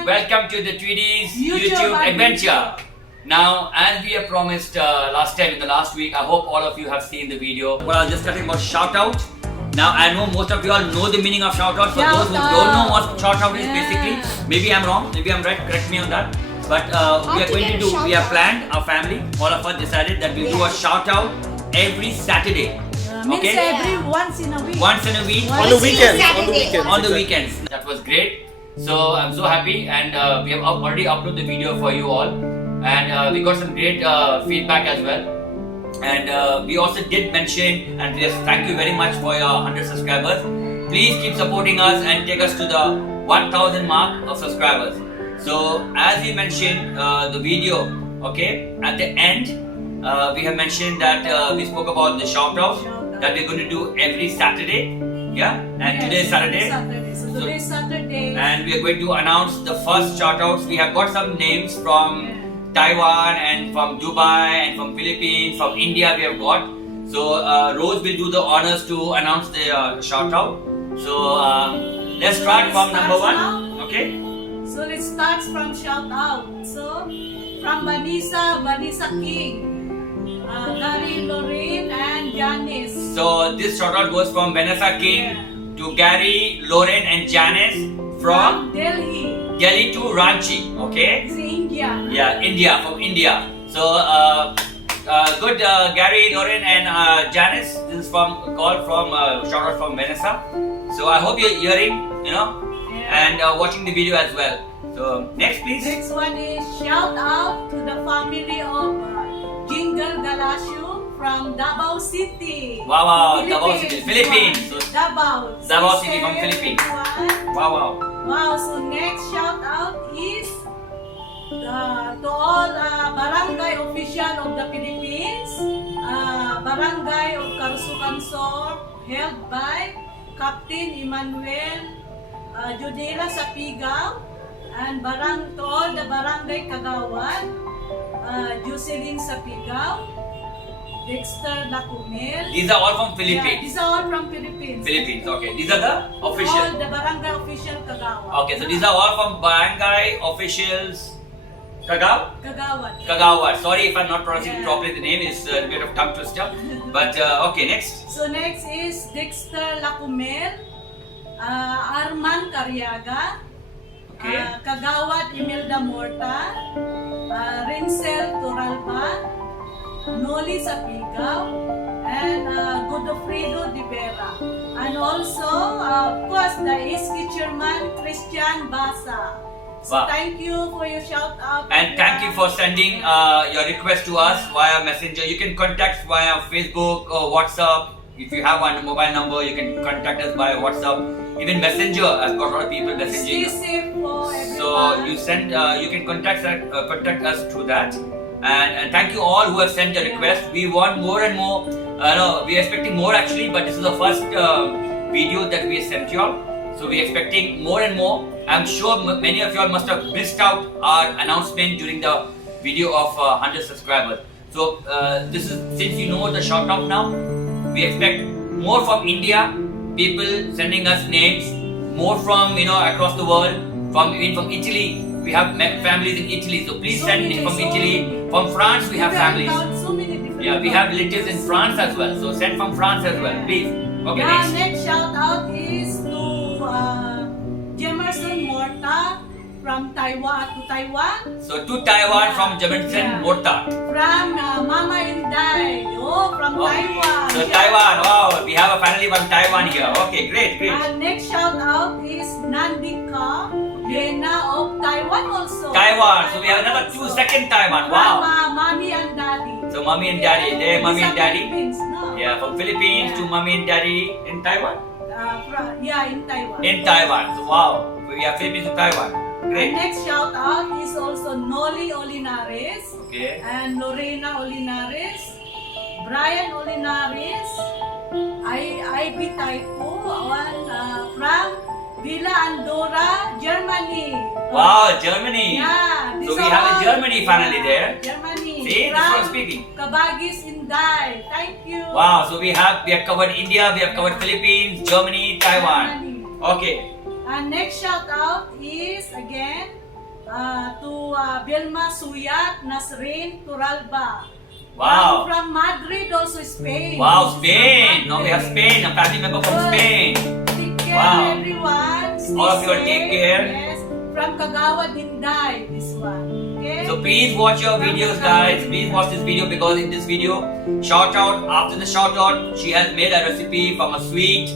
everyone. Welcome to the Tweedie's YouTube adventure. Now, as we have promised last time in the last week, I hope all of you have seen the video. Well, I was just talking about Shoutout. Now, I know most of you all know the meaning of Shoutout. For those who don't know what Shoutout is, basically, maybe I'm wrong, maybe I'm right, correct me on that. But we are going to do, we have planned, our family, all of us decided that we'll do a Shoutout every Saturday. Means every once in a week. Once in a week. On the weekends. On the weekends. That was great. So I'm so happy, and we have already uploaded the video for you all, and we got some great feedback as well. And we also did mention, and yes, thank you very much for your 100 subscribers. Please keep supporting us and take us to the 1000 mark of subscribers. So as we mentioned the video, okay, at the end we have mentioned that we spoke about the shoutout that we're going to do every Saturday. Yeah, and today is Saturday. So today is Saturday. And we are going to announce the first shoutouts. We have got some names from Taiwan and from Dubai and from Philippines, from India we have got. So Rose will do the honors to announce the shoutout. So let's start from number one. Okay. So let's start from Shoutout. So from Vanessa King, Gary, Lorraine, and Janice. So this shoutout goes from Vanessa King to Gary, Lorraine, and Janice from Delhi to Ranchi. Okay. It's India. Yeah, India, from India. So good, Gary, Lorraine, and Janice. This is from call from shoutout from Vanessa. So I hope you're hearing, and watching the video as well. So next, please. Next one is shout out to the family of Jingle Galashu from Davao City. Wow, Davao City, Philippines. So, Davao City from Philippines. Everyone. Wow. So next shout out is to all barangay official of the Philippines, barangay of Karusukan Sor, held by Captain Emmanuel Judela Sapigaw, and to all the barangay Kagawad, Jocelyn Sapigaw, Dexter Lacumel. These are all from Philippines. Yeah, these are all from Philippines. Philippines, okay. These are the official. All the barangay official Kagawad. Okay, so these are all from barangay officials. Kagawad. Kagawad. Sorry if I'm not pronouncing properly the name. It's a bit of tongue twister. But okay, next. So next is Dexter Lacumel, Arman Cariaga, Kagawad Imelda Morta, Rinsel Turalba, Noli Sapigaw, and Godofredo de Vera. And also, of course, the SK Chairman Christian Basa. So thank you for your shout out. And thank you for sending your request to us via Messenger. You can contact via Facebook or WhatsApp. If you have a mobile number, you can contact us via WhatsApp. Even Messenger, I've got a lot of people messaging. Stay safe for everyone. So you send, you can contact us through that. And thank you all who have sent a request. We want more and more. We are expecting more actually, but this is the first video that we have sent you all. So we are expecting more and more. I'm sure many of you all must have missed out our announcement during the video of 100 subscribers. So this is, since you know the shoutout now, we expect more from India, people sending us names, more from across the world, even from Italy. We have families in Italy, so please send from Italy. From France, we have families. Yeah, we have relatives in France as well. So send from France as well, please. Okay, next. Next shout out is to Jemerson Morta from Taiwan. So to Taiwan from Jemerson Morta. From Mama Inday, from Taiwan. So Taiwan, wow, we have a family from Taiwan here. Okay, great. And next shout out is Nandika Vienna of Taiwan also. Taiwan, so we have another second Taiwan. Wow. From Mommy and Daddy. So Mommy and Daddy, there Mommy and Daddy. No? Yeah, from Philippines to Mommy and Daddy in Taiwan. In Taiwan. In Taiwan. So wow, we have Philippines to Taiwan. Great. And next shout out is also Noli Olinares. Okay. And Lorena Olinares, Brian Olinares, Ivy Taiko, from Villa Andorra, Germany. Wow, Germany. Yeah. So we have a Germany finally there. Germany. See, that's what I'm speaking. Kabagis Inday. Thank you. Wow, so we have covered India, we have covered Philippines, Germany, Taiwan. Okay. And next shout out is again Vilma Suyat Nasrin Turalba. Wow. From Madrid, also Spain. Wow, Spain. Now we have Spain, a family member from Spain. Take care, Wow. everyone. Stay All of you safe. take care. Yes. From Kagawa Dinday, this one. Okay. So please watch your videos, guys. Please watch this video because in this video, shout out, after the shout out, she has made a recipe from a sweet,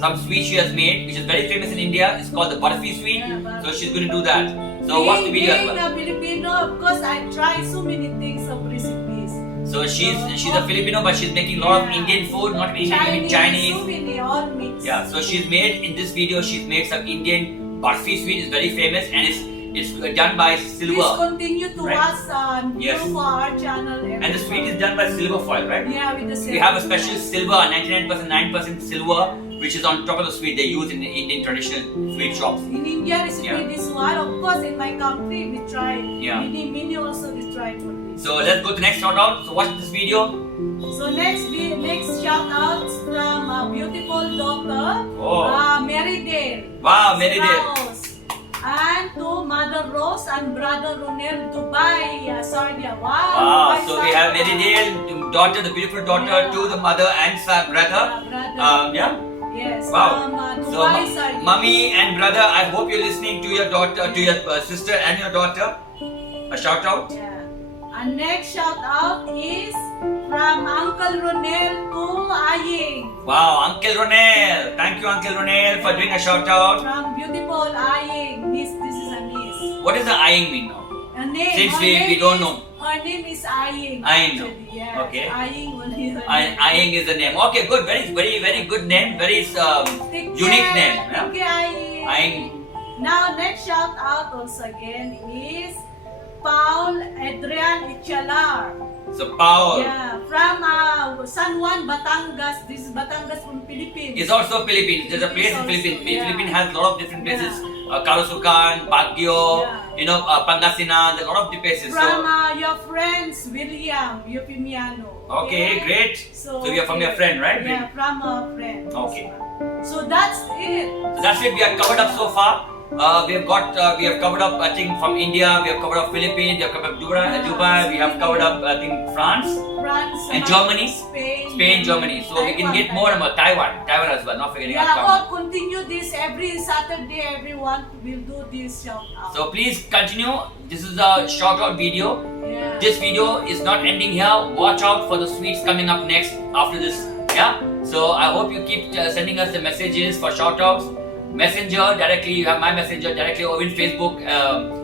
some sweet she has made, which is very famous in India. It's called the Barfi sweet. Yeah, Barfi. So she's going to do that. So watch the video as Being well. a Filipino, of course, I try so many things of recipes. So she's a Filipino, but she's making a lot of Yeah. Indian food, not Indian, even So Chinese. many, all mixed. Yeah. So she's made in this video. She's made some Indian Barfi sweet. It's very famous and it's done by Please silver. continue to Right. watch Yes. for our channel. And the sweet is done by silver foil, right? Yeah, with the same. We have a special silver, 99% silver, which is on top of the sweet they use in the Indian traditional sweet shops. In India, recipe Yeah. this one. Of course, in my country, we try. Yeah. Mini also we try for this. So let's go to the next shout out. So watch this video. So next shout outs from a beautiful daughter, Oh. Mary Dale. Wow, Mary Dale. Strauss. And to Mother Rose and Brother Ronel Dubai, Sardia. Wow. Wow. Dubai So we have Mary Sardia. Dale, the daughter, the beautiful daughter, Yeah. to the mother and brother. Brother. Yeah. Yes. Wow. From So Dubai Sardia. mommy and brother, I hope you're listening to your daughter, to your sister and your daughter. A shout out. Yeah. And next shout out is from Uncle Ronel to Aying. Wow, Uncle Ronel. Thank you, Uncle Ronel, for doing a shout out. From beautiful Aying. This is a niece. What does the eyeing mean now? Her name. Since her we name don't is- know. Her name is Aying. Aying, no? actually, Yes. Okay. Aying only her name. Eyeing is the name. Okay, good. Very good name. Very Take unique care. name. Yeah? Take care, Aying. Aying. Now next shout out also again is Paul Adrian Echalar. So Paul Yeah, from San Juan, Batangas. This is Batangas from Philippines. is also Philippines. There's a place in Also, Philippines. yeah. Philippines has a lot of different places. Yeah. Karusukan, Baguio, Yeah. Pangasinan. There's a lot of the places. From So your friends, William Eupimiano. okay, great. So we are from your friend, right? Yeah, from a friend. Okay. So that's it. So that's it. We have covered up so far. We have covered up, I think, from India. We have covered up Philippines. We have covered up Dubai. We have covered up, I think, France, France And Germany? Spain, Germany. So we can get more about Taiwan as well. Not forgetting Yeah, about we'll continue this every Saturday. Everyone will do this shout out. So please continue. This is a shout out video. yeah. This video is not ending here. Watch out for the sweets coming up next after this. Yeah. So I hope you keep sending us the messages for shout outs. Messenger directly. You have my messenger directly, or even Facebook,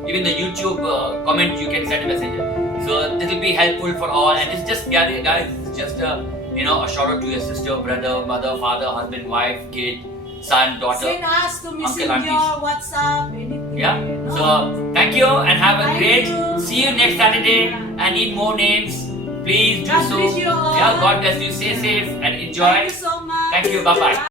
even the YouTube comment. You can send a messenger. So this will be helpful for all. And it's just guys. It's just a shout out to your sister, brother, mother, father, husband, wife, kid, son, daughter. Send us to Messenger, aunties. WhatsApp, anything. Yeah. you know. So thank you and have a Thank great. you. See you next Saturday. I need more names. Please do God so. bless you all. Yeah. God bless you. Stay safe and enjoy. Thank you so much. Thank you. Bye bye.